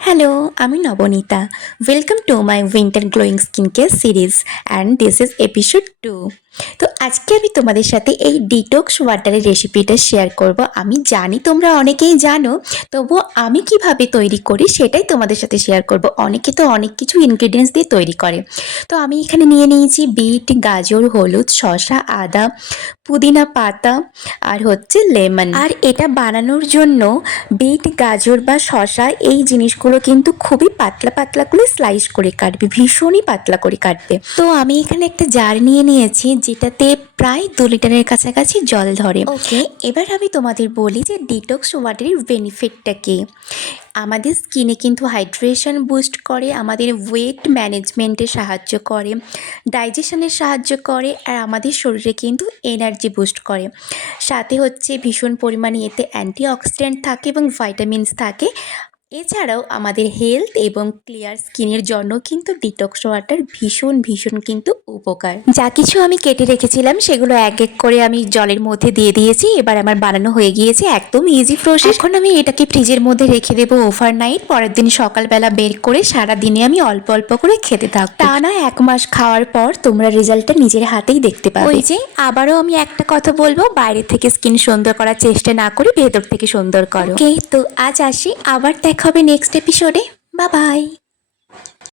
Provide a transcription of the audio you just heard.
Hello, আমি Nabanita. Welcome to my winter glowing skin care series and this is episode 2। তো আজকে আমি তোমাদের সাথে এই ডিটক্স ওয়াটারের রেসিপিটা শেয়ার করব। আমি জানি তোমরা অনেকেই জানো, তবুও আমি কিভাবে তৈরি করি সেটাই তোমাদের সাথে শেয়ার করব। অনেকে তো অনেক কিছু ইনগ্রিডিয়েন্টস দিয়ে তৈরি করে। তো আমি এখানে নিয়ে নিয়েছি বিট, গাজর, হলুদ, শসা, আদা, পুদিনা পাতা আর হচ্ছে লেমন। আর এটা বানানোর জন্য বিট, গাজর বা শসা এই জিনিসগুলো কিন্তু খুবই পাতলা পাতলা করে স্লাইস করে কাটবে, ভীষণই পাতলা করে কাটবে। তো আমি এখানে একটা জার নিয়ে নিয়েছি যেটাতে প্রায় 2 লিটারের কাছাকাছি জল ধরে। ওকে, এবার আমি তোমাদের বলি যে ডিটক্স ওয়াটারের বেনিফিটটা কি। আমাদের স্কিনে কিন্তু হাইড্রেশন বুস্ট করে, আমাদের ওয়েট ম্যানেজমেন্টে সাহায্য করে, ডাইজেশনের সাহায্য করে, আর আমাদের শরীরে কিন্তু এনার্জি বুস্ট করে। সাথে হচ্ছে ভীষণ পরিমাণে এতে অ্যান্টিঅক্সিডেন্ট থাকে এবং ভাইটামিনস থাকে। এছাড়াও আমাদের হেলথ এবং ক্লিয়ার স্কিনের জন্য কিন্তু ডিটক্স ওয়াটার ভীষণ ভীষণ কিন্তু উপকার। যা কিছু আমি কেটে রেখেছিলাম সেগুলো এক এক করে আমি জলের মধ্যে দিয়ে দিয়েছি। এবার আমার বানানো হয়ে গিয়েছে, একদম ইজি প্রসেস। এখন আমি এটাকে ফ্রিজের মধ্যে রেখে দেবো ওভারনাইট। পরের দিন সকালবেলা বের করে সারা দিনে আমি অল্প অল্প করে খেতে থাকবো। টানা 1 মাস খাওয়ার পর তোমরা রেজাল্টটা নিজের হাতেই দেখতে পাবে। ওই যে আবারও আমি একটা কথা বলবো, বাইরে থেকে স্কিন সুন্দর করার চেষ্টা না করে ভেতর থেকে সুন্দর করো। ওকে, তো আজ আসি, আবার দেখা হবে নেক্সট এপিসোডে। Bye bye.